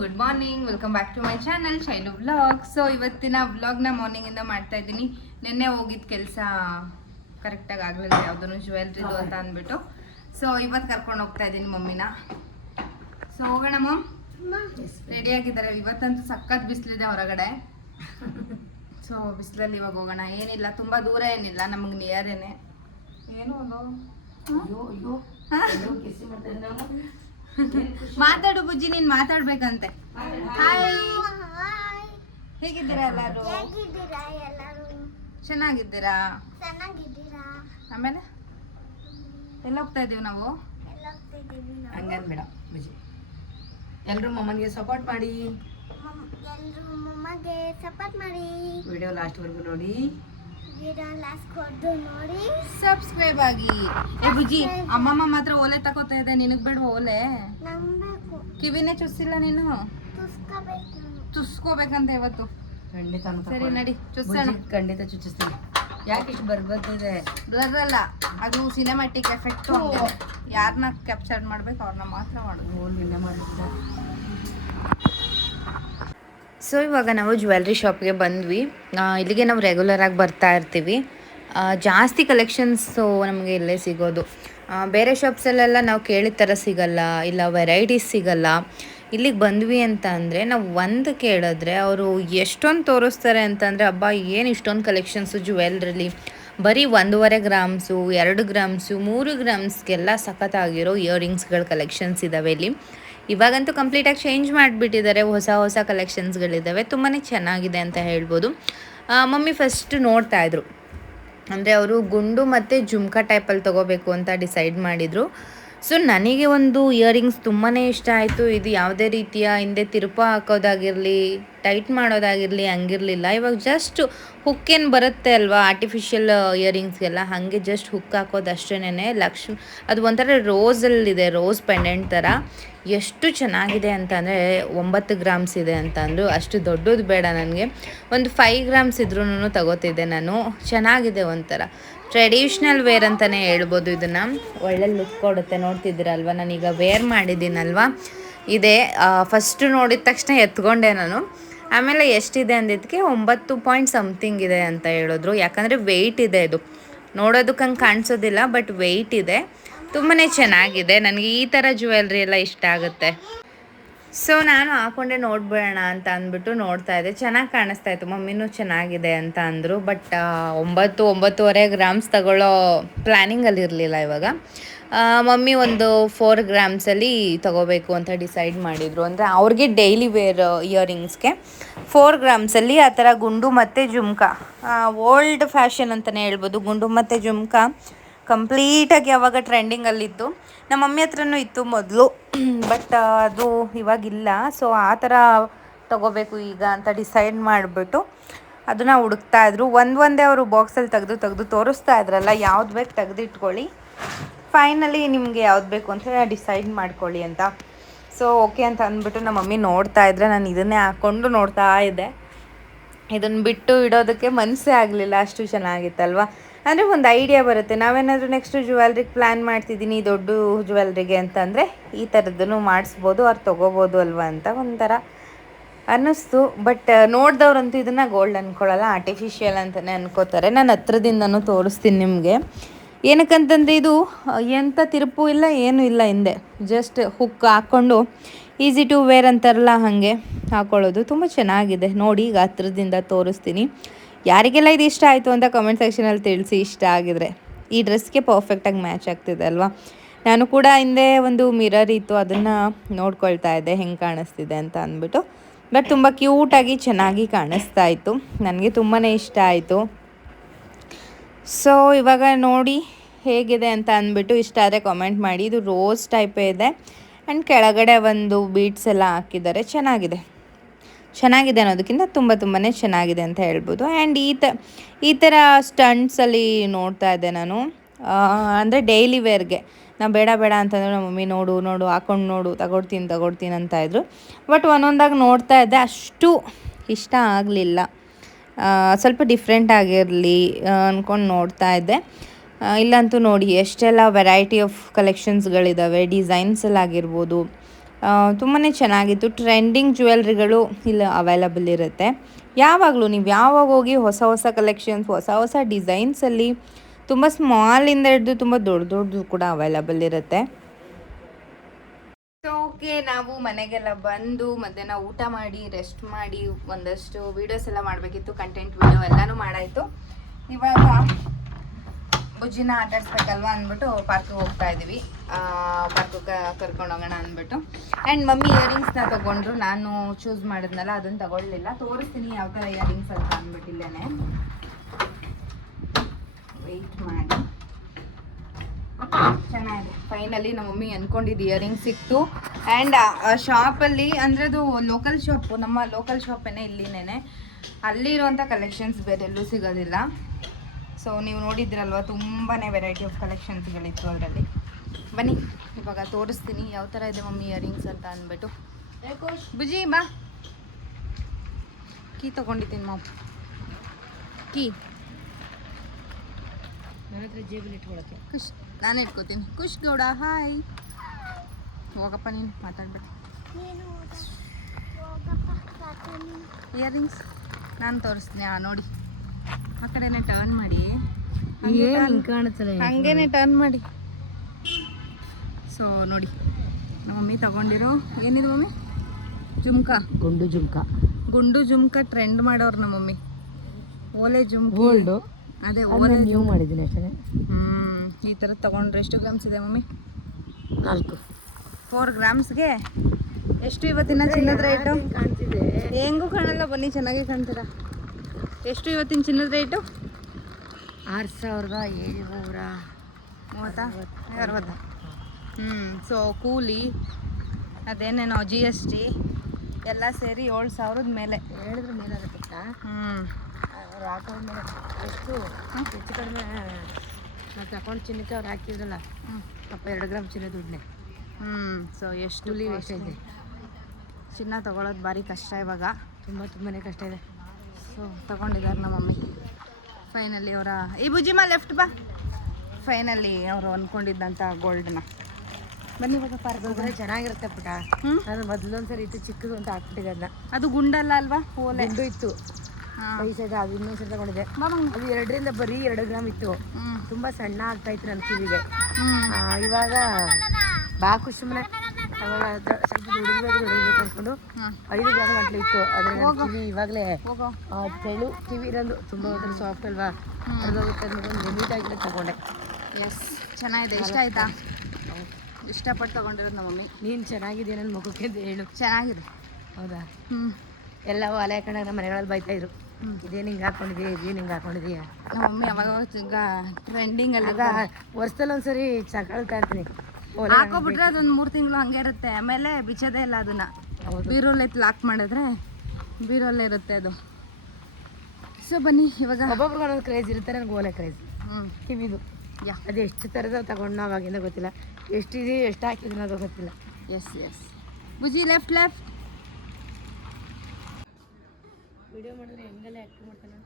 Good morning welcome back to my channel Shailu vlog so ಇವತ್ತಿನ ವ್ಲಾಗ್ನ ಮಾರ್ನಿಂಗಿಂದ ಮಾಡ್ತಾ ಇದ್ದೀನಿ. ನಿನ್ನೆ ಹೋಗಿದ್ದ ಕೆಲಸ ಕರೆಕ್ಟಾಗಿ ಆಗಲಿಲ್ಲ ಯಾವುದನ್ನು ಜ್ಯುವೆಲ್ರಿದು ಅಂತ ಅಂದ್ಬಿಟ್ಟು. ಸೊ ಇವತ್ತು ಕರ್ಕೊಂಡು ಹೋಗ್ತಾ ಇದ್ದೀನಿ ಮಮ್ಮಿನ. ಸೊ ಹೋಗೋಣ ಮಮ್. ರೆಡಿ ಆಗಿದ್ದಾರೆ. ಇವತ್ತಂತೂ ಸಖತ್ ಬಿಸಿಲಿದೆ ಹೊರಗಡೆ. ಸೊ ಬಿಸಿಲಲ್ಲಿ ಇವಾಗ ಹೋಗೋಣ. ಏನಿಲ್ಲ ತುಂಬ ದೂರ ಏನಿಲ್ಲ ನಮಗೆ ನಿಯರೇನೆ ಏನು. ಒಂದು? ಮಾತಾಡು ಬುಜ್ಜಿ ನೀನ್ ಮಾತಾಡ್ಬೇಕಂತೆ. ಹಾಯ್ ಹೇಗಿದ್ದೀರಾ ಎಲ್ಲರೂ? ಚೆನ್ನಾಗಿದ್ದೀರಾ? ಆಮೇಲೆ? ಎಲ್ಲ ಹೋಗ್ತಾ ಇದೀವಿ ನಾವು. ಎಲ್ಲ ಬೇಡ ಬುಜ್ಜಿ. ಎಲ್ರು ಮಮ್ಮನಿಗೆ ಸಪೋರ್ಟ್ ಮಾಡಿ. ಮಮ್ಮಗೆ ಸಪೋರ್ಟ್ ಮಾಡಿ. ವಿಡಿಯೋ ಲಾಸ್ಟ್ವರೆಗೂ ನೋಡಿ. ನೋಡಿ ಸಬ್ಸ್ಕ್ರೈಬ್ ಆಗಿ. ಏ ಬುಜ್ಜಿ ಅಮ್ಮಮ್ಮ ಮಾತ್ರ ಓಲೆ ತಗೋತಾ ಇದೆ ನಿನಗ್ ಬೇಡ ಓಲೆ? ನಂಬೇಕು ಕಿವಿನೇ ಚುಸ್ಸಿಲ್ಲ ನೀನು? ತುಸ್ಕೋಬೇಕು ಚುಸ್ಕೋಬೇಕಂತ ಇವತ್ತು. ಖಂಡಿತ ಸರಿ ನಡಿ ಚುಸ್ಸೋಣ. ಖಂಡಿತ ಚುಚ್ಚಿಸ್ತೀನಿ. ಯಾಕೆ ಇಷ್ಟು ಬರ್ಬರ್ತಿದೆ? ಬ್ಲರ್ ಅಲ್ಲ ಅದು ಸಿನಿಮ್ಯಾಟಿಕ್ ಎಫೆಕ್ಟು ಯಾರನ್ನ ಕ್ಯಾಪ್ಚರ್ ಮಾಡ್ಬೇಕು ಅವ್ರನ್ನ ಮಾತ್ರ ಮಾಡೋದು ಓಲ್ ನಿನ್ನೆ ಮಾಡಿದ್ದೆ. ಸೊ ಇವಾಗ ನಾವು ಜ್ಯುವೆಲ್ರಿ ಶಾಪ್ಗೆ ಬಂದ್ವಿ. ಇಲ್ಲಿಗೆ ನಾವು ರೆಗ್ಯುಲರ್ ಆಗಿ ಬರ್ತಾ ಇರ್ತೀವಿ. ಜಾಸ್ತಿ ಕಲೆಕ್ಷನ್ಸು ನಮಗೆ ಇಲ್ಲೇ ಸಿಗೋದು. ಬೇರೆ ಶಾಪ್ಸಲ್ಲೆಲ್ಲ ನಾವು ಕೇಳಿದ ಥರ ಸಿಗಲ್ಲ, ಇಲ್ಲ ವೆರೈಟೀಸ್ ಸಿಗಲ್ಲ. ಇಲ್ಲಿಗೆ ಬಂದ್ವಿ ಅಂತ ಅಂದರೆ, ನಾವು ಒಂದು ಕೇಳಿದ್ರೆ ಅವರು ಎಷ್ಟೊಂದು ತೋರಿಸ್ತಾರೆ ಅಂತಂದರೆ ಹಬ್ಬ ಏನು ಇಷ್ಟೊಂದು ಕಲೆಕ್ಷನ್ಸು ಜ್ಯುವೆಲ್ರಲ್ಲಿ ಬರೀ ಒಂದೂವರೆ ಗ್ರಾಮ್ಸು, ಎರಡು ಗ್ರಾಮ್ಸು, ಮೂರು ಗ್ರಾಮ್ಸ್ಗೆಲ್ಲ ಸಖತ್ತಾಗಿರೋ ಇಯರಿಂಗ್ಸ್ಗಳ ಕಲೆಕ್ಷನ್ಸ್ ಇದ್ದಾವೆ ಇಲ್ಲಿ. ಇವಾಗಂತೂ ಕಂಪ್ಲೀಟಾಗಿ ಚೇಂಜ್ ಮಾಡಿಬಿಟ್ಟಿದ್ದಾರೆ ಹೊಸ ಹೊಸ ಕಲೆಕ್ಷನ್ಸ್ಗಳಿದ್ದಾವೆ ತುಂಬಾ ಚೆನ್ನಾಗಿದೆ ಅಂತ ಹೇಳ್ಬೋದು. ಮಮ್ಮಿ ಫಸ್ಟ್ ನೋಡ್ತಾ ಇದ್ರು. ಅಂದರೆ ಅವರು ಗುಂಡು ಮತ್ತು ಜುಮ್ಕಾ ಟೈಪಲ್ಲಿ ತೊಗೋಬೇಕು ಅಂತ ಡಿಸೈಡ್ ಮಾಡಿದರು. ಸೊ ನನಗೆ ಒಂದು ಇಯರಿಂಗ್ಸ್ ತುಂಬಾ ಇಷ್ಟ ಆಯಿತು. ಇದು ಯಾವುದೇ ರೀತಿಯ ಹಿಂದೆ ತಿರುಪ ಹಾಕೋದಾಗಿರಲಿ ಟೈಟ್ ಮಾಡೋದಾಗಿರಲಿ, ಹಂಗಿರಲಿಲ್ಲ. ಇವಾಗ ಜಸ್ಟ್ ಹುಕ್ಕೇನು ಬರುತ್ತೆ ಅಲ್ವಾ ಆರ್ಟಿಫಿಷಿಯಲ್ ಇಯರಿಂಗ್ಸ್ಗೆಲ್ಲ ಹಾಗೆ ಜಸ್ಟ್ ಹುಕ್ ಹಾಕೋದಷ್ಟೇನೆ ಲಕ್ಷ್ಮಿ, ಅದು ಒಂಥರ ರೋಸಲ್ಲಿದೆ ರೋಸ್ ಪೆಂಡೆಂಟ್ ಥರ. ಎಷ್ಟು ಚೆನ್ನಾಗಿದೆ ಅಂತ ಅಂದರೆ ಒಂಬತ್ತು ಗ್ರಾಮ್ಸ್ ಇದೆ ಅಂತ ಅಂದರು ಅಷ್ಟು ದೊಡ್ಡದು ಬೇಡ ನನಗೆ. ಒಂದು ಫೈವ್ ಗ್ರಾಮ್ಸ್ ಇದ್ರೂ ತಗೋತಿದ್ದೆ ನಾನು. ಚೆನ್ನಾಗಿದೆ ಒಂಥರ. ಟ್ರೆಡಿಷ್ನಲ್ ವೇರ್ ಅಂತಲೇ ಹೇಳ್ಬೋದು ಇದನ್ನು. ಒಳ್ಳೆ ಲುಕ್ ಕೊಡುತ್ತೆ, ನೋಡ್ತಿದ್ದೀರಲ್ವ? ನಾನೀಗ ವೇರ್ ಮಾಡಿದ್ದೀನಲ್ವ? ಇದೆ ಫಸ್ಟ್ ನೋಡಿದ ತಕ್ಷಣ ಎತ್ಕೊಂಡೆ ನಾನು. ಆಮೇಲೆ ಎಷ್ಟಿದೆ ಅಂದಿದ್ದಕ್ಕೆ ಒಂಬತ್ತು ಪಾಯಿಂಟ್ ಸಮಥಿಂಗ್ ಇದೆ ಅಂತ ಹೇಳಿದ್ರು. ಯಾಕಂದರೆ ವೆಯ್ಟ್ ಇದೆ ಇದು. ನೋಡೋದಕ್ಕೆ ಹಂಗೆ ಕಾಣಿಸೋದಿಲ್ಲ ಬಟ್ ವೆಯ್ಟ್ ಇದೆ. ತುಂಬಾ ಚೆನ್ನಾಗಿದೆ. ನನಗೆ ಈ ಥರ ಜ್ಯುವೆಲ್ರಿ ಎಲ್ಲ ಇಷ್ಟ ಆಗುತ್ತೆ. ಸೊ ನಾನು ಹಾಕೊಂಡೆ ನೋಡ್ಬಿಡೋಣ ಅಂತ ಅಂದ್ಬಿಟ್ಟು ನೋಡ್ತಾ ಇದ್ದೆ. ಚೆನ್ನಾಗಿ ಕಾಣಿಸ್ತಾ ಇತ್ತು. ಮಮ್ಮಿನೂ ಚೆನ್ನಾಗಿದೆ ಅಂತ ಅಂದರು. ಬಟ್ ಒಂಬತ್ತು, ಒಂಬತ್ತುವರೆ ಗ್ರಾಮ್ಸ್ ತಗೊಳ್ಳೋ ಪ್ಲ್ಯಾನಿಂಗಲ್ಲಿ ಇರಲಿಲ್ಲ ಇವಾಗ. ಮಮ್ಮಿ ಒಂದು ಫೋರ್ ಗ್ರಾಮ್ಸಲ್ಲಿ ತಗೋಬೇಕು ಅಂತ ಡಿಸೈಡ್ ಮಾಡಿದರು. ಅಂದರೆ ಅವ್ರಿಗೆ ಡೈಲಿ ವೇರ್ ಇಯರಿಂಗ್ಸ್ಗೆ ಫೋರ್ ಗ್ರಾಮ್ಸಲ್ಲಿ ಆ ಥರ ಗುಂಡು ಮತ್ತು ಜುಮ್ಕಾ. ಓಲ್ಡ್ ಫ್ಯಾಷನ್ ಅಂತಲೇ ಹೇಳ್ಬೋದು. ಗುಂಡು ಮತ್ತು ಜುಮ್ಕಾ ಕಂಪ್ಲೀಟಾಗಿ ಯಾವಾಗ ಟ್ರೆಂಡಿಂಗಲ್ಲಿತ್ತು ನಮ್ಮ ಮಮ್ಮಿ ಹತ್ರನೂ ಇತ್ತು ಮೊದಲು. ಬಟ್ ಅದು ಇವಾಗಿಲ್ಲ. ಸೊ ಆ ಥರ ತಗೋಬೇಕು ಈಗ ಅಂತ ಡಿಸೈಡ್ ಮಾಡಿಬಿಟ್ಟು ಅದನ್ನು ಹುಡುಕ್ತಾ ಇದ್ರು. ಒಂದು ಒಂದೇ ಅವರು ಬಾಕ್ಸಲ್ಲಿ ತೆಗೆದು ತೆಗೆದು ತೋರಿಸ್ತಾ ಇದ್ರಲ್ಲ, ಯಾವ್ದು ಬೇಕು ತೆಗೆದು ಇಟ್ಕೊಳ್ಳಿ ಫೈನಲಿ ನಿಮಗೆ ಯಾವ್ದು ಬೇಕು ಅಂತ ಡಿಸೈಡ್ ಮಾಡ್ಕೊಳ್ಳಿ ಅಂತ. ಸೊ ಓಕೆ ಅಂತ ಅಂದ್ಬಿಟ್ಟು ನಮ್ಮ ಮಮ್ಮಿ ನೋಡ್ತಾ ಇದ್ರೆ ನಾನು ಇದನ್ನೇ ಹಾಕ್ಕೊಂಡು ನೋಡ್ತಾ ಇದ್ದೆ. ಇದನ್ನು ಬಿಟ್ಟು ಇಡೋದಕ್ಕೆ ಮನಸ್ಸೇ ಆಗಲಿಲ್ಲ, ಅಷ್ಟು ಚೆನ್ನಾಗಿತ್ತಲ್ವ? ಅಂದರೆ ಒಂದು ಐಡಿಯಾ ಬರುತ್ತೆ. ನಾವೇನಾದರೂ ನೆಕ್ಸ್ಟ್ ಜ್ಯುವೆಲ್ರಿಗೆ ಪ್ಲ್ಯಾನ್ ಮಾಡ್ತಿದ್ದೀನಿ ದೊಡ್ಡ ಜ್ಯುವೆಲ್ರಿಗೆ ಅಂತಂದರೆ ಈ ಥರದ್ದನ್ನು ಮಾಡಿಸ್ಬೋದು ಅವ್ರು ತೊಗೋಬೋದು ಅಲ್ವಾ ಅಂತ ಒಂಥರ ಅನ್ನಿಸ್ತು. ಬಟ್ ನೋಡಿದವ್ರಂತೂ ಇದನ್ನು ಗೋಲ್ಡ್ ಅಂದ್ಕೊಳ್ಳಲ್ಲ ಆರ್ಟಿಫಿಷಿಯಲ್ ಅಂತಲೇ ಅನ್ಕೋತಾರೆ. ನಾನು ಹತ್ರದಿಂದನೂ ತೋರಿಸ್ತೀನಿ ನಿಮಗೆ. ಏನಕ್ಕಂತಂದರೆ ಇದು ಎಂಥ ತಿರುಪು ಇಲ್ಲ, ಏನೂ ಇಲ್ಲ ಹಿಂದೆ. ಜಸ್ಟ್ ಹುಕ್ ಹಾಕ್ಕೊಂಡು ಈಸಿ ಟು ವೇರ್ ಅಂತಾರಲ್ಲ ಹಾಗೆ ಹಾಕ್ಕೊಳ್ಳೋದು ತುಂಬ ಚೆನ್ನಾಗಿದೆ. ನೋಡಿ, ಈಗ ಹತ್ರದಿಂದ ತೋರಿಸ್ತೀನಿ. ಯಾರಿಗೆಲ್ಲ ಇದು ಇಷ್ಟ ಆಯಿತು ಅಂತ ಕಮೆಂಟ್ ಸೆಕ್ಷನಲ್ಲಿ ತಿಳಿಸಿ, ಇಷ್ಟ ಆಗಿದ್ರೆ. ಈ ಡ್ರೆಸ್ಗೆ ಪರ್ಫೆಕ್ಟಾಗಿ ಮ್ಯಾಚ್ ಆಗ್ತಿದೆ ಅಲ್ವಾ? ನಾನು ಕೂಡ ಹಿಂದೆ ಒಂದು ಮಿರರ್ ಇತ್ತು, ಅದನ್ನು ನೋಡ್ಕೊಳ್ತಾ ಇದ್ದೆ. ಹೆಂಗೆ ಕಾಣಿಸ್ತಿದೆ ಅಂತ ಅಂದ್ಬಿಟ್ಟು. ಬಟ್ ತುಂಬ ಕ್ಯೂಟಾಗಿ ಚೆನ್ನಾಗಿ ಕಾಣಿಸ್ತಾ ಇತ್ತು. ನನಗೆ ತುಂಬಾ ಇಷ್ಟ ಆಯಿತು. ಸೊ ಇವಾಗ ನೋಡಿ ಹೇಗಿದೆ ಅಂತ ಅಂದ್ಬಿಟ್ಟು ಇಷ್ಟ ಆದರೆ ಕಾಮೆಂಟ್ ಮಾಡಿ. ಇದು ರೋಸ್ ಟೈಪೇ ಇದೆ. ಆ್ಯಂಡ್ ಕೆಳಗಡೆ ಒಂದು ಬೀಟ್ಸ್ ಎಲ್ಲ ಹಾಕಿದ್ದಾರೆ. ಚೆನ್ನಾಗಿದೆ. ಚೆನ್ನಾಗಿದೆ ಅನ್ನೋದಕ್ಕಿಂತ ತುಂಬ ತುಂಬಾ ಚೆನ್ನಾಗಿದೆ ಅಂತ ಹೇಳ್ಬೋದು. ಆ್ಯಂಡ್ ಈ ತ, ಈ ಥರ ಸ್ಟಂಟ್ಸಲ್ಲಿ ನೋಡ್ತಾ ಇದ್ದೆ ನಾನು. ಅಂದರೆ ಡೈಲಿ ವೇರ್ಗೆ ನಾ ಬೇಡ ಬೇಡ ಅಂತಂದ್ರೆ ನಮ್ಮ ಮಮ್ಮಿ ನೋಡು ನೋಡು, ಹಾಕೊಂಡು ನೋಡು, ತಗೊಡ್ತೀನಿ ತಗೊಡ್ತೀನಿ ಅಂತ ಇದ್ರು. ಬಟ್ ಒಂದೊಂದಾಗಿ ನೋಡ್ತಾ ಇದ್ದೆ. ಅಷ್ಟು ಇಷ್ಟ ಆಗಲಿಲ್ಲ. ಸ್ವಲ್ಪ ಡಿಫ್ರೆಂಟ್ ಆಗಿರಲಿ ಅಂದ್ಕೊಂಡು ನೋಡ್ತಾ ಇದ್ದೆ. ಇಲ್ಲಂತೂ ನೋಡಿ, ಎಷ್ಟೆಲ್ಲ ವೆರೈಟಿ ಆಫ್ ಕಲೆಕ್ಷನ್ಸ್ಗಳಿದ್ದಾವೆ ಡಿಸೈನ್ಸಲ್ಲಾಗಿರ್ಬೋದು ತುಂಬಾ ಚೆನ್ನಾಗಿತ್ತು. ಟ್ರೆಂಡಿಂಗ್ ಜ್ಯುವೆಲ್ರಿಗಳು ಇಲ್ಲಿ ಅವೈಲಬಲ್ ಇರುತ್ತೆ. ಯಾವಾಗಲೂ ನೀವು ಯಾವಾಗ ಹೋಗಿ ಹೊಸ ಹೊಸ ಕಲೆಕ್ಷನ್ಸ್ ಹೊಸ ಹೊಸ ಡಿಸೈನ್ಸಲ್ಲಿ ತುಂಬ ಸ್ಮಾಲಿಂದ ಹಿಡಿದು ತುಂಬ ದೊಡ್ಡ ದೊಡ್ಡದು ಕೂಡ ಅವೈಲಬಲ್ ಇರುತ್ತೆ. ಓಕೆ ನಾವು ಮನೆಗೆಲ್ಲ ಬಂದು ಮಧ್ಯಾಹ್ನ ಊಟ ಮಾಡಿ ರೆಸ್ಟ್ ಮಾಡಿ, ಒಂದಷ್ಟು ವಿಡಿಯೋಸ್ ಎಲ್ಲ ಮಾಡಬೇಕಿತ್ತು ಕಂಟೆಂಟ್ ವೀಡಿಯೋ ಎಲ್ಲನೂ ಮಾಡಾಯಿತು. ಇವಾಗ ಬುಜ್ಜಿನ ಆಟ ಆಡಿಸ್ಬೇಕಲ್ವಾ ಅಂದ್ಬಿಟ್ಟು ಪಾರ್ಕಿಗೆ ಹೋಗ್ತಾ ಇದ್ದೀವಿ. ಪಾರ್ಕಿಗೆ ಕರ್ಕೊಂಡು ಹೋಗೋಣ ಅಂದ್ಬಿಟ್ಟು. ಆ್ಯಂಡ್ ಮಮ್ಮಿ ಇಯರಿಂಗ್ಸ್ನ ತೊಗೊಂಡ್ರು, ನಾನು ಚೂಸ್ ಮಾಡಿದ್ನಲ್ಲ ಅದನ್ನು ತಗೊಳ್ಳಿಲ್ಲ. ತೋರಿಸ್ತೀನಿ ಯಾವ ಥರ ಇಯರಿಂಗ್ಸ್ ಅಂತ ಅಂದ್ಬಿಟ್ಟಿಲ್ಲೇನೆ ವೆಯ್ಟ್ ಮಾಡಿ. ಫೈನಲಿ ನಮ್ಮ ಮಮ್ಮಿ ಅನ್ಕೊಂಡಿದ್ದು ಇಯರಿಂಗ್ ಸಿಕ್ತು. ಆ್ಯಂಡ್ ಶಾಪಲ್ಲಿ ಅಂದರೆ ಅದು ಲೋಕಲ್ ಶಾಪು ನಮ್ಮ ಲೋಕಲ್ ಶಾಪೇನೆ ಅಲ್ಲಿ ಅಲ್ಲಿರುವಂಥ ಕಲೆಕ್ಷನ್ಸ್ ಬೇರೆ ಎಲ್ಲೂ ಸಿಗೋದಿಲ್ಲ. ಸೊ ನೀವು ನೋಡಿದ್ರಲ್ವ ತುಂಬಾ ವೆರೈಟಿ ಆಫ್ ಕಲೆಕ್ಷನ್ಸ್ಗಳಿತ್ತು ಅದರಲ್ಲಿ. ಬನ್ನಿ ಇವಾಗ ತೋರಿಸ್ತೀನಿ ಯಾವ ಥರ ಇದೆ ಮಮ್ಮಿ ಇಯರಿಂಗ್ಸ್ ಅಂತ ಅಂದ್ಬಿಟ್ಟು. ಬುಜಿ ಬಾ. ಕೀ ತೊಗೊಂಡಿದ್ದೀನಿ ಮಾಮ್. ಕೀ. ನನ್ನ ಹತ್ರ ಜೇಬಲ್ಲಿ ಇಟ್ಕೊಳಕ್ಕೆ. ಖುಷ್ ನಾನು ಇಟ್ಕೋತೀನಿ. ಖುಷ್ ಗೌಡ ಹಾಯ್. ಹೋಗಪ್ಪ ನೀನು ಮಾತಾಡ್ಬೇಕು. ಇಯರಿಂಗ್ಸ್ ನಾನು. ತೋರಿಸ್ತೀನಿ ಆ ನೋಡಿ. ಆ ಕಡೆನೇ ಟರ್ನ್ ಮಾಡಿ. ಹಂಗೇನೆ ಟರ್ನ್ ಮಾಡಿ. ಸೊ ನೋಡಿ. ನಮ್ಮ ಮಮ್ಮಿ ತಗೊಂಡಿರೋ ಏನಿದೆ ಮಮ್ಮಿ? ಜುಮ್ಕಾ. ಗುಂಡು ಜುಮ್ಕ. ಗುಂಡು ಜುಮ್ಕ ಟ್ರೆಂಡ್ ಮಾಡೋರು ನಮ್ಮ ಮಮ್ಮಿ. ಓಲೆ ಜುಮ್ ಗೋಲ್ಡು ಅದೇ ಓಲೆ ನೀವು ಮಾಡಿದ್ದೀನಿ ಅಷ್ಟೇ ಹ್ಮ್. ಈ ಥರ ತೊಗೊಂಡ್ರೆ ಎಷ್ಟು ಗ್ರಾಮ್ಸ್ ಇದೆ ಮಮ್ಮಿ? ನಾಲ್ಕು. ಫೋರ್ ಗ್ರಾಮ್ಸ್ಗೆ ಎಷ್ಟು ಇವತ್ತಿನ ಚಿನ್ನದ ರೇಟು ಕಾಣ್ತಿದೆ ಹೆಂಗೂ ಕಾಣಲ್ಲ ಬನ್ನಿ ಚೆನ್ನಾಗಿ ಕಾಣ್ತೀರ? ಎಷ್ಟು ಇವತ್ತಿನ ಚಿನ್ನದ ರೇಟು ಆರು ಸಾವಿರದ ಏಳ್ನೂರ ಮೂವತ್ತಾ? ಅರವತ್ತಾ. ಹ್ಞೂ ಸೊ ಕೂಲಿ ಅದೇನೇನೋ ಜಿ ಎಸ್ ಟಿ ಎಲ್ಲ ಸೇರಿ ಏಳು ಸಾವಿರದ ಮೇಲೆ. ಹೇಳಿದ್ರೆ ಮೇಲಾಗುತ್ತೆ ಹ್ಞೂ ಅವ್ರು ಹಾಕೋದ್ಮೇಲೆ ಮೇಲೆ ಎಷ್ಟು? ಹೆಚ್ಚು ಕಡಿಮೆ ಮತ್ತು ಅಕೌಂಟ್ ಚಿನ್ನಕ್ಕೆ ಅವ್ರು ಹಾಕಿದ್ರಲ್ಲ ಅಪ್ಪ ಎರಡು ಗ್ರಾಮ್ ಚಿನ್ನ ದುಡ್ಡನ್ನೇ ಹ್ಞೂ ಸೊ ಎಷ್ಟು ಲೀವ್ ಎಷ್ಟೈತೆ ಚಿನ್ನ ತಗೊಳ್ಳೋದು ಭಾರಿ ಕಷ್ಟ ಇವಾಗ. ತುಂಬ ತುಂಬಾ ಕಷ್ಟ ಇದೆ. ಸೊ ತಗೊಂಡಿದ್ದಾರೆ ನಮ್ಮ ಮಮ್ಮಿ. ಫೈನಲಿ ಅವರ ಈ ಬುಜ್ಜಿಮ ಲೆಫ್ಟ್ ಬಾ. ಫೈನಲಿ ಅವರು ಅಂದ್ಕೊಂಡಿದ್ದಂಥ ಗೋಲ್ಡ್ನ ಬನ್ನಿ ಇವಾಗ ಪಾರ್ಕ್ ಹೋದ್ರೆ ಚೆನ್ನಾಗಿರುತ್ತೆ ಪುಟ. ಹ್ಞೂ ನಾನು ಮೊದಲೊಂದ್ಸರಿ ಇತ್ತು ಚಿಕ್ಕದು ಅಂತ ಹಾಕ್ಬಿಟ್ಟಿದ್ದೆ ಅದನ್ನ ಅದು ಗುಂಡಲ್ಲ ಅಲ್ವಾ? ಗುಂಡು ಇತ್ತು. ಇದೆ ಅದು ಇನ್ನೊಂದ್ಸರಿ ತಗೊಂಡಿದ್ದೆ. ಬಾ ಮಂಗ್ ಅದು ಎರಡರಿಂದ ಬರೀ ಎರಡು ಗ್ರಾಮ್ ಇತ್ತು. ತುಂಬ ಸಣ್ಣ ಆಗ್ತಾ ಇತ್ತು ನನ್ನ ಕಿವಿಗೆ. ಇವಾಗ ಬಾ ಖುಷಿ ಸುಮ್ಮನೆ ಸ್ವಲ್ಪ ಹುಡುಗಬೇಕು ಹುಡುಗಬೇಕು ಅಂದ್ಕೊಂಡು ಹಾಂ ಐದು ಗ್ರಾಮ್ ಗಂಟ್ಲು ಇತ್ತು. ಆದರೆ ನನ್ನ ಕಿವಿ ಇವಾಗಲೇ ತೆಳು ಕಿವಿ ಇರೋದು ತುಂಬ ಹೋದ್ರೆ ಸಾಫ್ಟ್ ಅಲ್ವಾ? ಅರ್ಧೋಗುತ್ತೆ ಅಂದ್ಕೊಂಡು ತಗೊಂಡೆ. ಎಸ್ ಚೆನ್ನಾಗಿದೆ. ಇಷ್ಟ ಆಯ್ತಾ? ಇಷ್ಟಪಟ್ಟು ತಗೊಂಡಿರೋದು ನಮ್ಮ ಮಮ್ಮಿ. ನೀನು ಚೆನ್ನಾಗಿದೆ ನನ್ನ ಮುಖಕ್ಕೆ ಅಂತ ಹೇಳು. ಚೆನ್ನಾಗಿದೆ. ಹೌದಾ? ಹ್ಞೂ ಎಲ್ಲವೂ ಅಲೆ ನಮ್ಮ ಮನೆಗಳಲ್ಲಿ ಬೈತಾ ಇದ್ರು. ಇದೇನು ಹಿಂಗೆ ಹಾಕೊಂಡಿದೀಯ ಇದೇನು ಹಿಂಗೆ ಹಾಕೊಂಡಿದೀಯ? ನಮ್ಮ ಮಮ್ಮಿ ಅವಾಗ ಟ್ರೆಂಡಿಂಗ್ ಟ್ರೆಂಡಿಂಗಲ್ಲಿ ಆಗ ವರ್ಷದಲ್ಲಿ ಒಂದ್ಸರಿ ಚಕಳ್ತಾ ಇರ್ತೀನಿ ಹಾಕೋಬಿಟ್ರೆ ಅದೊಂದು ಮೂರು ತಿಂಗಳು ಹಂಗೆ ಇರುತ್ತೆ. ಆಮೇಲೆ ಬಿಚ್ಚೋದೇ ಇಲ್ಲ ಅದನ್ನ. ಬೀರೋಲ್ ಲಾಕ್ ಮಾಡಿದ್ರೆ ಬೀರೋಲೆ ಇರುತ್ತೆ ಅದು. ಸೊ ಬನ್ನಿ ಇವಾಗ ಒಬ್ಬೊಬ್ರಿಗೆ ಒಂದೊಂದು ಕ್ರೇಜ್ ಇರುತ್ತೆ ನನಗೆ ಓಲೆ ಕ್ರೇಜ್ ಹ್ಞೂ ಕಿವಿದು. ಯಾ. ಅದು ಎಷ್ಟು ಥರದ ತಗೊಂಡು ಅವಾಗಿಂದ ಗೊತ್ತಿಲ್ಲ. ಎಷ್ಟಿದೆ ಎಷ್ಟು ಹಾಕಿದ್ರು ಅದು ಗೊತ್ತಿಲ್ಲ. ಎಸ್ ಎಸ್ ಬುಜಿ ಲೆಫ್ಟ್ ಲೆಫ್ಟ್ ವಿಡಿಯೋ ಮಾಡಿದ್ರೆ ಹೆಂಗೆಲ್ಲ ಆ್ಯಕ್ಟ್ ಮಾಡ್ತಾನೆ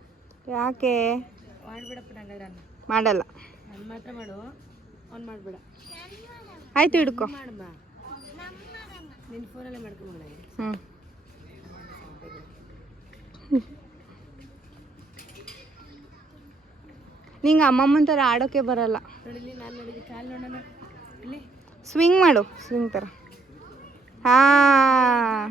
ಯಾಕೆ? ಮಾಡ್ಬಿಡಪ್ಪ ನಂಗಾದ್ರೆ ಮಾಡಲ್ಲ. ನಾನು ಮಾತ್ರ ಮಾಡು. ಅವ್ನು ಮಾಡ್ಬೇಡ. ಆಯ್ತು ಹಿಡ್ಕೊ. ಮಾಡಮ್ಮ ನಿನ್ನ ಫೋನಲ್ಲೇ ಮಾಡ್ಕೊಂಬಿಡ ಹ್ಞೂ ನಿಂಗೆ ಅಮ್ಮಮ್ಮನ ಥರ ಆಡೋಕೆ ಬರಲ್ಲ. ಸ್ವಿಂಗ್ ಮಾಡು. ಸ್ವಿಂಗ್ ಥರ ಹಾಂ.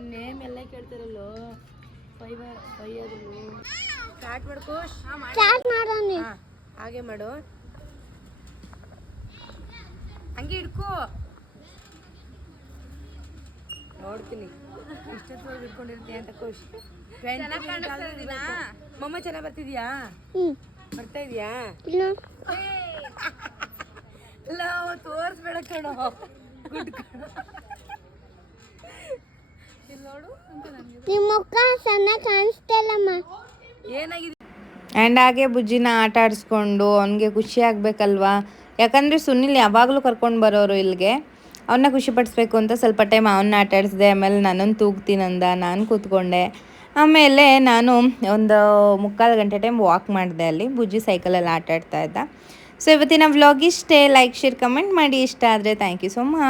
ನೇಮ್ ಎಲ್ಲ ಕೇಳ್ತಿರಲ್ಲೋ? ಫೈವ ಫೈ ಆದ್ರು. ಸ್ಟಾರ್ಟ್ ಮಾಡ್ಕೋ. ಹಾಗೆ ಮಾಡು. ಹಂಗೆ ಹಿಡ್ಕೋ. ನೋಡ್ತೀನಿ. ಎಷ್ಟೊತ್ತು ಇಟ್ಕೊಂಡಿರ್ತೀಯ ಅಂತ ಖುಷ್. ಮಮ್ಮ ಚೆನ್ನಾಗಿ ಬರ್ತಿದ್ಯಾ? ಹ್ಮ್. ಬರ್ತಾ ಇದೆಯಾ? ಇಲ್ಲ. ಕಣೋ. ತೋರಿಸ್ಬೇಡ ಕಣೋ. ನಿಮ್ಮ ಆ್ಯಂಡ್ ಹಾಗೆ ಬುಜ್ಜಿನ ಆಟ ಆಡಿಸ್ಕೊಂಡು ಅವನಿಗೆ ಖುಷಿ ಆಗಬೇಕಲ್ವಾ? ಯಾಕಂದರೆ ಸುನಿಲ್ ಯಾವಾಗಲೂ ಕರ್ಕೊಂಡು ಬರೋರು ಇಲ್ಲಿಗೆ ಅವನ್ನ ಖುಷಿಪಡಿಸ್ಬೇಕು ಅಂತ ಸ್ವಲ್ಪ ಟೈಮ್ ಅವನ್ನ ಆಟ ಆಡಿಸಿದೆ, ಆಮೇಲೆ ನಾನೊಂದು ತೂಗ್ತೀನಂದ ನಾನು ಕೂತ್ಕೊಂಡೆ. ಆಮೇಲೆ ನಾನು ಒಂದು ಮುಕ್ಕಾಲು ಗಂಟೆ ಟೈಮ್ ವಾಕ್ ಮಾಡಿದೆ ಅಲ್ಲಿ. ಬುಜ್ಜಿ ಸೈಕಲಲ್ಲಿ ಆಟ ಆಡ್ತಾ ಇದ್ದ. ಸೊ ಇವತ್ತಿನ ವ್ಲಾಗ್ ಇಷ್ಟೇ. ಲೈಕ್ ಶೇರ್ ಕಮೆಂಟ್ ಮಾಡಿ. ಇಷ್ಟ ಆದರೆ ಥ್ಯಾಂಕ್ ಯು ಸೊ ಮಚ್